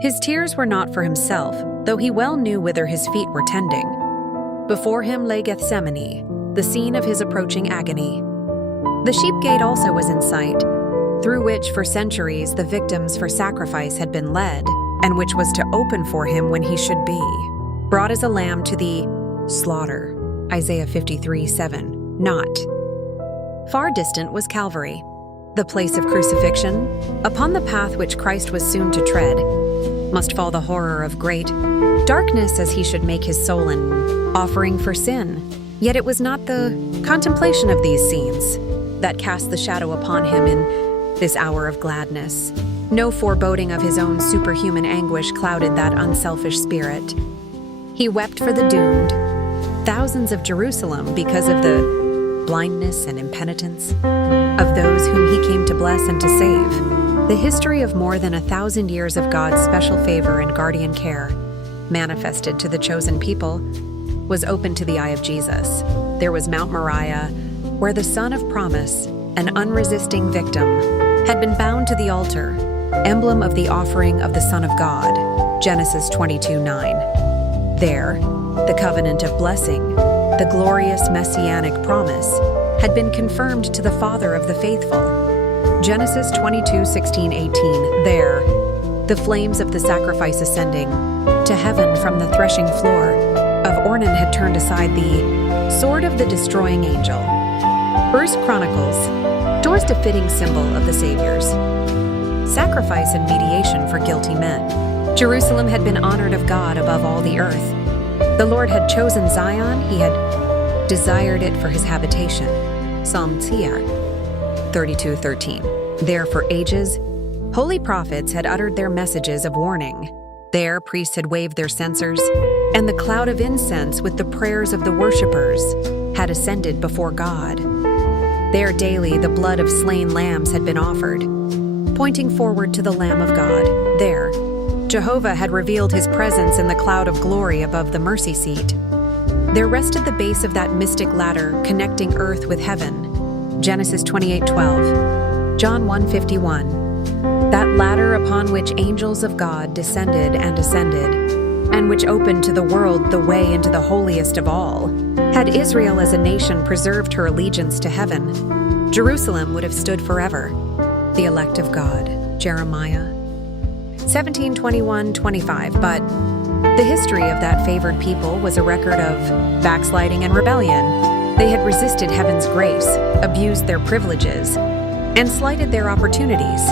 His tears were not for himself, though he well knew whither his feet were tending. Before him lay Gethsemane, the scene of his approaching agony. The sheep gate also was in sight, through which for centuries the victims for sacrifice had been led, and which was to open for him when he should be brought as a lamb to the slaughter. Isaiah 53:7. Not. Far distant was Calvary, the place of crucifixion. Upon the path which Christ was soon to tread must fall the horror of great darkness, as he should make his soul an offering for sin. Yet it was not the contemplation of these scenes that cast the shadow upon him in this hour of gladness. No foreboding of his own superhuman anguish clouded that unselfish spirit. He wept for the doomed, thousands of Jerusalem, because of the blindness and impenitence of those whom he came to bless and to save. The history of more than 1,000 years of God's special favor and guardian care, manifested to the chosen people, was open to the eye of Jesus. There was Mount Moriah, where the Son of Promise, an unresisting victim, had been bound to the altar, emblem of the offering of the Son of God, Genesis 22:9. There, the covenant of blessing, the glorious messianic promise, had been confirmed to the Father of the faithful, Genesis 22:16-18. There, the flames of the sacrifice ascending to heaven from the threshing floor of Ornan had turned aside the sword of the destroying angel. 1 Chronicles, Doors a fitting symbol of the Savior's sacrifice and mediation for guilty men. Jerusalem had been honored of God above all the earth. The Lord had chosen Zion, he had desired it for his habitation. Psalm 32:13. There for ages, holy prophets had uttered their messages of warning. There priests had waved their censers, and the cloud of incense with the prayers of the worshippers had ascended before God. There daily the blood of slain lambs had been offered, pointing forward to the Lamb of God. There, Jehovah had revealed his presence in the cloud of glory above the mercy seat. There rested the base of that mystic ladder connecting earth with heaven. Genesis 28:12, John 1:51. That ladder upon which angels of God descended and ascended, and which opened to the world the way into the holiest of all. Had Israel as a nation preserved her allegiance to heaven, Jerusalem would have stood forever. The elect of God, Jeremiah 17:21-25. But the history of that favored people was a record of backsliding and rebellion. They had resisted heaven's grace, abused their privileges, and slighted their opportunities.